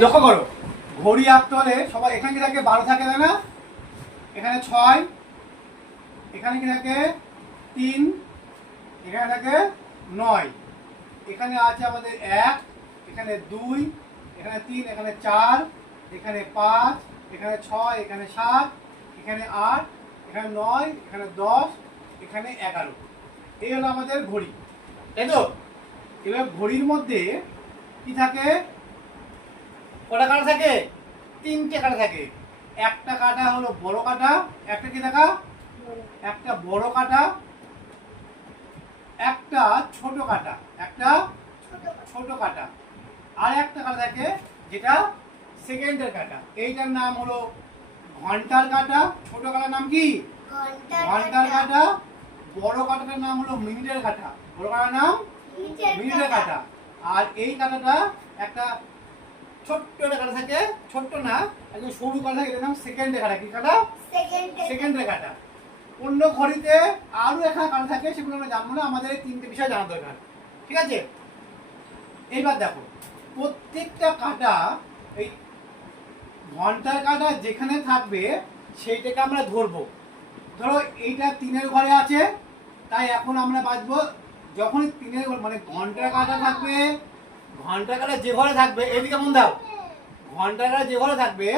লক্ষ্য করো, ঘড়ি আঁকতে হলে সবাই এখানে কি থাকে 12 থাকে, তাই না? এখানে 6, এখানে কি থাকে 3, এখানে থাকে 9, এখানে আছে আমাদের 1, এখানে 2, এখানে 3, এখানে 4, এখানে 5, এখানে 6, এখানে 7, এখানে 8, এখানে 9, এখানে 10, এখানে 11। এই হলো আমাদের ঘড়ি, তাই তো? এবার ঘড়ির মধ্যে কি থাকে, কটা কাঁটা থাকে? 3টে কাঁটা থাকে। একটা কাঁটা হলো বড় কাঁটা, একটা কি দেখা, একটা বড় কাঁটা, একটা ছোট কাঁটা, একটা ছোট কাঁটা, আর একটা কাঁটা থাকে যেটা সেকেন্ডের কাঁটা। এইটার নাম হলো ঘন্টার কাঁটা। ছোট কাঁটার নাম কি? ঘন্টার কাঁটা। বড় কাঁটাটার নাম হলো মিনিটের কাঁটা। বড় কাঁটার নাম মিনিটের কাঁটা। আর এই কাঁটাটা একটা ছোট্ট একটা কাঁটা থাকে, ছোট্ট না, একদম সরু কাঁটা থাকে, এটার নাম সেকেন্ডের কাঁটা। কি কাঁটা? সেকেন্ডের কাঁটা। অন্য ঘড়িতে আরো এখানে কাঁটা থাকে, সেগুলো আমরা জানবো না, আমাদের এই 3টে বিষয় জানা দরকার, ঠিক আছে? এইবার দেখো, প্রত্যেকটা কাঁটা, এই ঘন্টার কাঁটা যেখানে থাকবে সেইটাকে আমরা ধরবো। ধরো এইটা 3-এর ঘরে আছে, তাই এখন আমরা বাঁচবো যখন 3-এর মানে ঘন্টার কাঁটা থাকবে, ঘন্টার কাঁটা যে ঘরে থাকবে, এদিকে মন দাও, ঘন্টার কাঁটা যে ঘরে থাকবে,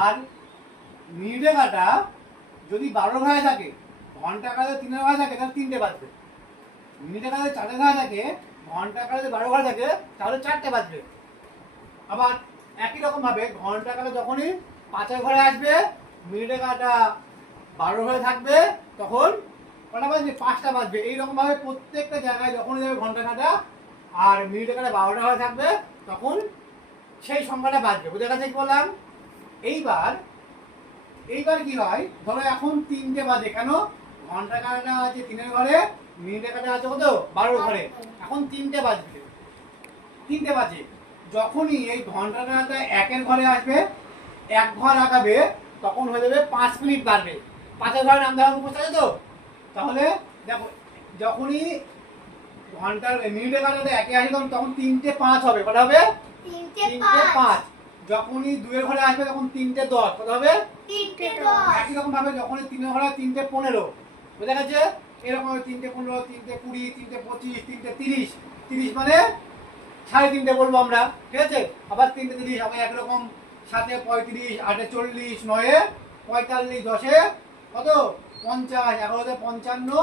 আর মিনিটের কাঁটা যদি 12 ঘরে থাকে, ঘন্টার কাঁটা 3-এর ঘরে থাকে, তাহলে 3টে বাজবে। মিনিটের কাঁটা 4-এর ঘরে থাকে, ঘন্টার কাঁটা 12 ঘরে থাকে, তাহলে 4টে বাজবে। আবার একই রকম ভাবে ঘন্টার কাঁটা যখনই 5-এর ঘরে আসবে, মিনিটের কাঁটা 12 ঘরে থাকবে, তখন কটা বাজবে? 5টা বাজবে। এইরকম ভাবে প্রত্যেকটা জায়গায় যখনই যাবে ঘন্টা কাঁটা আর মিনিটের কাঁটা 12টা ঘরে থাকবে, তখন সেই সংখ্যাটা বাজবে। বুঝে গেছে কি বললাম? এইবার কি হয়, ধরো এখন 3টে বাজে, কেন? ঘন্টা কাঁটাটা আছে 3-এর ঘরে, মিনিটের কাঁটা আছে কত? 12 ঘরে। এখন 3টে বাজবে, 3টে বাজে। যখনই এই ঘন্টা কাঁটাটা 1-এর ঘরে আসবে, 1 ঘর আগাবে, তখন হয়ে যাবে 5 মিনিট বাড়বে। 5-এর ঘরে নাম দেওয়ার উপস্থিত আছে তো? তাহলে দেখো, যখনই ঘন্টার মিনিটের কাঁটাটা 1-এ আসবে, তখন 3টে 5 হবে। কটা হবে? 3টে 5। যখনই 2-এর ঘরে আসবে, তখন 3টে 10। কত হবে? 3টে 10। একই রকম ভাবে যখনই 3-এর ঘরে 3টে 15। বুঝা গেছে? এরকম 3টে 15, 3টে 20, 3টে 25, 3টে 30। 30 মানে 3.5 বলবো আমরা, ঠিক আছে? আবার 3টে 30, আবার একরকম 7-এ 35, 8-এ 40, 9-এ 45, 10-এ কত? 50, 11-তে 55।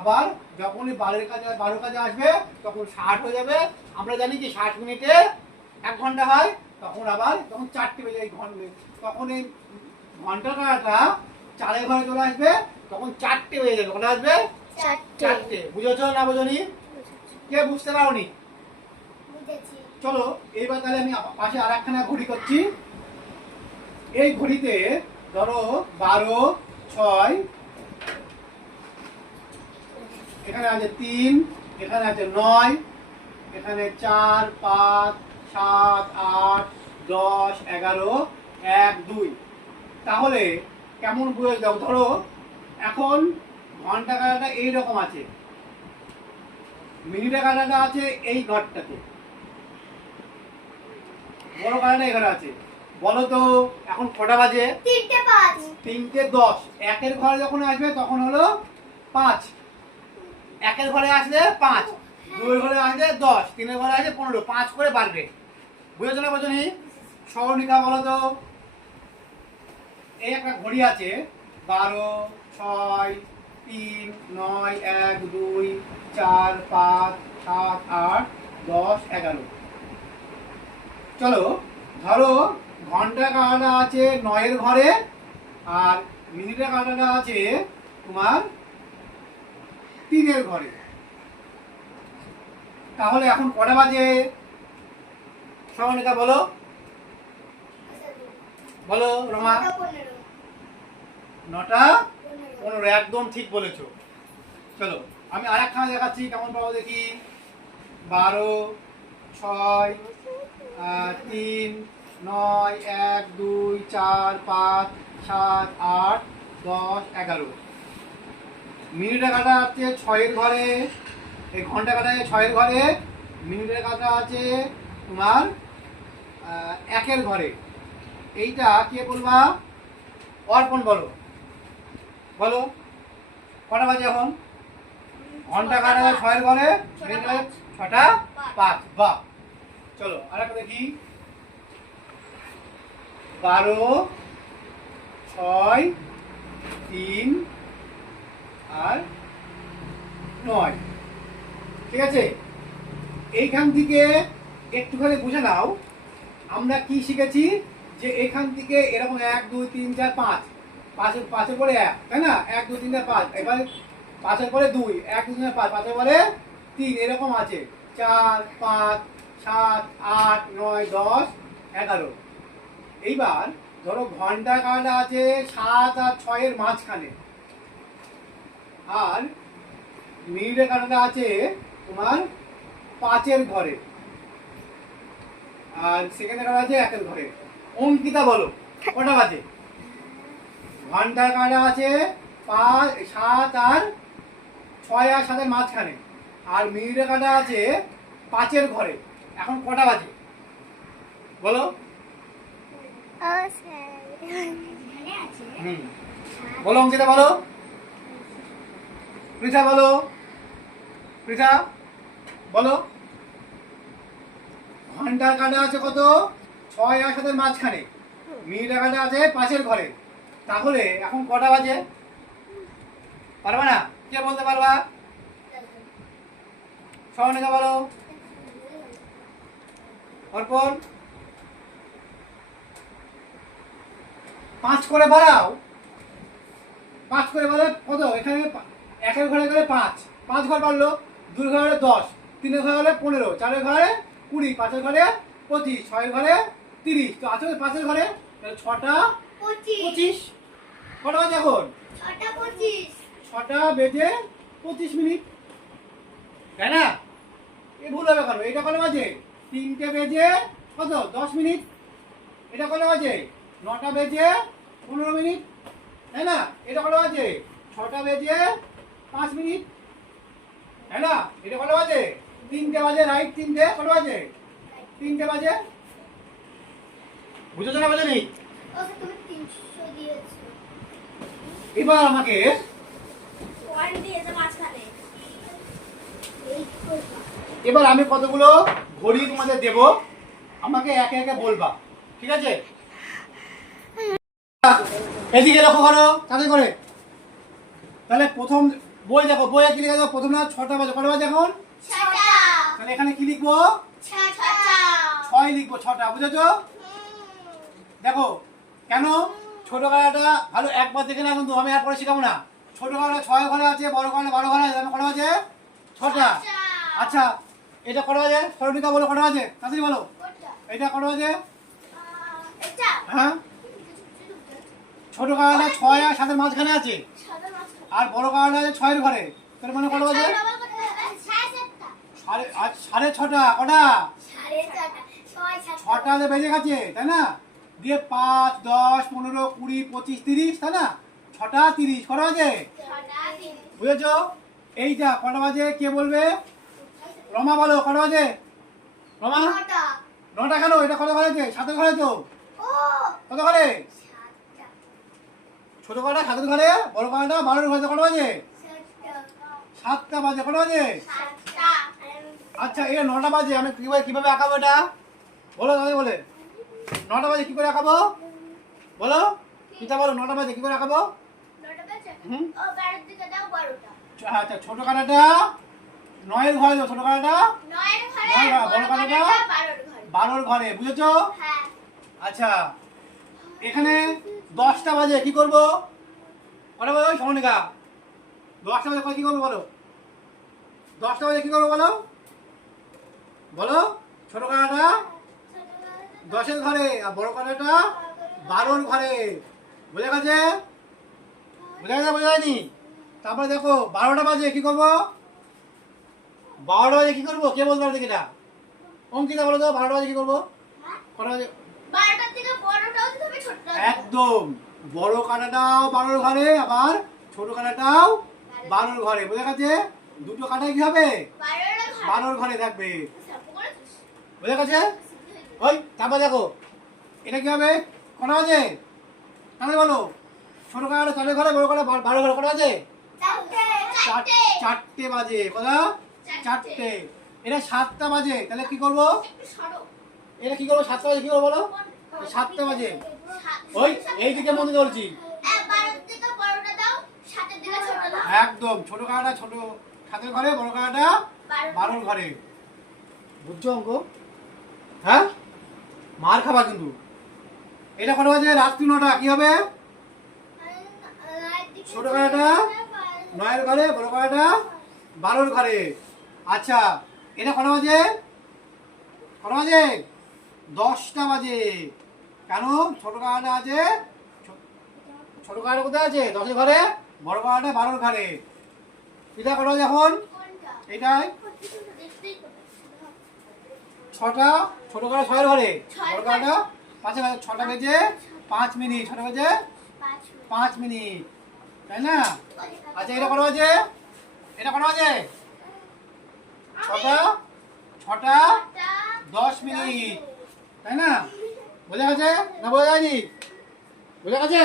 আবার যখনই 12 কাজে আসবে, তখন 60 হয়ে যাবে। আমরা জানি কি 60 মিনিটে 1 ঘন্টা হয়। তখন আবার যখন 4টে বেজে এই ঘন্টা, তখন এই ঘন্টার কাঁটাটা 4-এর ঘরে চলে আসবে, তখন 4টে বেজে যাবে। কটা আসবে? 4টে। বুঝেছো না বোঝনি? কে বুঝতে পারোনি? চলো এইবার তাহলে আমি পাশে আর একখানা ঘড়ি করছি। এই ঘড়িতে ধরো 12, 6, এখানে আছে 3, এখানে আছে 9, এখানে 4, 5, 7, 8, 10, 11, 1, 2। তাহলে কেমন বুঝে দাও? ধরো এখন ঘন্টা কাঁটাটা এইরকম আছে, মিনিটের কাঁটাটা আছে এই ঘরটাতে, বড় কাঁটাটা এখানে আছে। বলো তো এখন কটা বাজে? 3টে 5। 3টে 10। 1-এর ঘরে যখন আসবে তখন হলো 5। 1-এর ঘরে আসলে 5, 2-এর ঘরে আসলে 10, 3-এর ঘরে আসলে 15। 5 করে বাড়বে। বুঝেছো না বোঝনি? সরলরেখা বলো তো। এই একটা ঘড়ি আছে, 12, 6, 3, 9, 1, 2, 4, 5, 7, 8, 10, 11। চলো ধরো ঘন্টা কাঁটাটা আছে 9-এর ঘরে, আর মিনিটের কাঁটাটা আছে তোমার 3-এর ঘরে। তাহলে এখন কটা বাজে? সমানিকা বলো, বলো রমা। 9টা 15। একদম ঠিক বলেছো। চলো আমি আর একখানা দেখাচ্ছি, কেমন পাবো দেখি। 12, 6, 3, 9, 1, 2, 4, 5, 7, 8, 10, 11। মিনিটের কাঁটা আছে 6-এর ঘরে, এই ঘন্টা কাঁটা আছে 6-এর ঘরে, মিনিটের কাঁটা আছে তোমার একের ঘরে। এইটা কে বলবা? অর্পণ বলো। বলো কটা বাজে এখন? ঘন্টা কাটা যায় 6 এর ঘরে, মিনিট বাজে 6টা 5। বাহ, চলো আর একটা দেখি। 12, 6, 3 আর 9। ঠিক আছে, এইখান থেকে একটুখানি বুঝে নাও আমরা কি শিখেছি, যে এখান থেকে এরকম 1 2 3 4 5, পাঁচের পরে 1, তাই না? 1 2 3 4 5, এবার 5-এর পরে 2, 1 2 3 4 5, 5-এর পরে 3, এরকম আছে 4 5 7 8 9 10 11। এইবার ধরো ঘন্টা কাটা আছে 7 আর 6 এর মাঝখানে, আর মিনিটের কাটাটা আছে তোমার 5-এর ঘরে, আর সেকেন্ডের কাটা আছে 1-এর ঘরে। অঙ্কিতা বলো কটা বাজে? ঘন্টার কাটা আছে 5 7 আর 6 আর 7-এর মাঝখানে, আর মিনিটের কাটা আছে 5-এর ঘরে। এখন কটা বাজে বলো? হুম, বলো অঙ্কিতা বলো, পৃথা বলো, পৃথা বলো। ঘন্টার কাটা আছে কত? 6 আর 7-এর মাঝখানে, মিনিটের কাটা আছে 5-এর ঘরে। তাহলে এখন কটা বাজে? পারবা না? কে বলতে পারবা? সরণিকা বলো। অর্পণ 5 করে বাড়াও। 5 করে বাড়ালে কত? এখানে 1-এর ঘরে গেলে 5, 5 ঘর বাড়লো, 2-এর ঘরে 10, 3-এর ঘরে গেলে 15, 4-এর ঘরে 20, 5-এর ঘরে 25, 6-এর ঘরে 30। তো আছে 5-এর ঘরে, তাহলে 6টা 25। কটা বাজে এখন? 6টা বেজে 25 মিনিট, তাই না? এ ভুল হবে কেন? এটা কটা বাজে? 3টে বেজে কত 10 মিনিট। এটা কটা বাজে? 9টা বেজে 15 মিনিট, তাই না? এটা কটা বাজে? 6টা বেজে 5 মিনিট, তাই না? এটা কটা বাজে? 3টে বাজে, রাইট 3টে। কটা বাজে? 3টে বাজে। বুঝেছো না বোঝেনি? এবার আমাকে এবার আমি কতগুলো ঘড়ি তোমাদের দেব, আমাকে একে একে বলবা, ঠিক আছে? এদিকে লক্ষ্য করো তাতে করে। তাহলে প্রথম বই দেখো, বইয়ে কি লিখে দেবো? প্রথম না 6টা বাজে। কটা বাজে এখন? তাহলে এখানে কি লিখবো? 6 লিখবো, 6টা। বুঝেছো? দেখো কেন ছোট কাটাটা ভালো একবার দেখে না, কিন্তু আমি আর পরে শিখাবো না। ছোট কাটা 6 ঘরে আছে, বড় কাটা 12 ঘরে আছে। কটা বাজে? 6টা। আচ্ছা, এটা কটা বাজে? সরণিকা বলো কটা বাজে, তাড়াতাড়ি বলো। এটা কটা বাজে? হ্যাঁ, ছোট কাটাটা 6 আর 7-এর মাঝখানে আছে, আর বড় কাটাটা আছে 6-এর ঘরে। তার মানে কটা বাজে? 6:30। কটা? 6টা বেজে গেছে, তাই না? দিয়ে 5 10 15 20 25 30, তাই না? 6টা 30। কটা বাজে? বুঝেছো? এইটা কটা বাজে কে বলবে? রমা বলো কটা বাজে? রমা 9টা কেন? এটা কত ঘরে আছে? 7-এর ঘরে তো। কত ঘরে? ছোট কাটা 7-এর ঘরে, বড় কাটা 12-এর ঘরে। কটা বাজে? 7টা বাজে। কটা বাজে? আচ্ছা, এটা 9টা বাজে। আমি কিভাবে আঁকাবো এটা বলো দাদা? বলে 9টা বাজে কি করে আঁকাবো বলো? পিতা বলো 9টা বাজে কি করে আঁকাবো? আচ্ছা, ছোট কাটাটা 9-এর ঘরে দাও। ছোট কাটাটা 9 বড় কাটাটা 12-এর ঘরে। বুঝেছো? আচ্ছা, এখানে 10টা বাজে কি করবো? কটা বাজে সমনিকা? 10টা বাজে কি করবো বলো? 10টা বাজে কি করবো বলো? বলো। ছোট কাটাটা 10-এর ঘরে, আর বড় কাটাটা 12-এর ঘরে। বোঝা গেছে? বোঝা গেছে? বোঝা যায়নি? তারপরে দেখো 12টা বাজে কি করবো? 12টা বাজে কি করবো? কে বলতে পারবে এটা? অঙ্কিতা বলো তো, 12টা বাজে কি করবো? কটা বাজে? একদম, বড় কাটাটাও 12-এর ঘরে, আবার ছোট কাটাটাও 12-এর ঘরে। বোঝা গেছে? দুটো কাটাই কি হবে? 12-এর ঘরে থাকবে। বোঝা গেছে? ওই তারপর দেখো এটা কি হবে কটা বাজে তাহলে বলো ছোট কাটা চালের ঘরে বড় কাটা 12 ঘরে কটা বাজে চারটে বাজে কটা চারটে এটা 7টা বাজে তাহলে কি করবো এটা কি করবো 7টা বাজে কি করবো বলো 7টা বাজে ওই এইদিকে মনে বলছি একদম ছোট কাটা ছোট সাতের ঘরে বড় কাটা 12 ঘরে বুঝছো অঙ্ক হ্যাঁ মার খাবা কিন্তু এটা কটা বাজে রাত্রি 9টা কি হবে ছোট কাটা 9 ঘরে বড় কাটা 12 ঘরে আচ্ছা এটা কটা বাজে 10টা বাজে কেন ছোট কাটা আছে ছোট কাটা কোথায় আছে 10 ঘরে বড় কাটা 12 ঘরে এটা কটা বাজে এখন এটাই 6টা ছোট কাটা 6 ঘরে বড় কাটা 5 ঘরে 6টা বেজে 5 মিনিট 6টা বেজে 5 মিনিট তাই না আচ্ছা এটা কটা বাজে 6টা 10 মিনিট তাই না বোঝা গেছে না বোঝা যায়নি বোঝা গেছে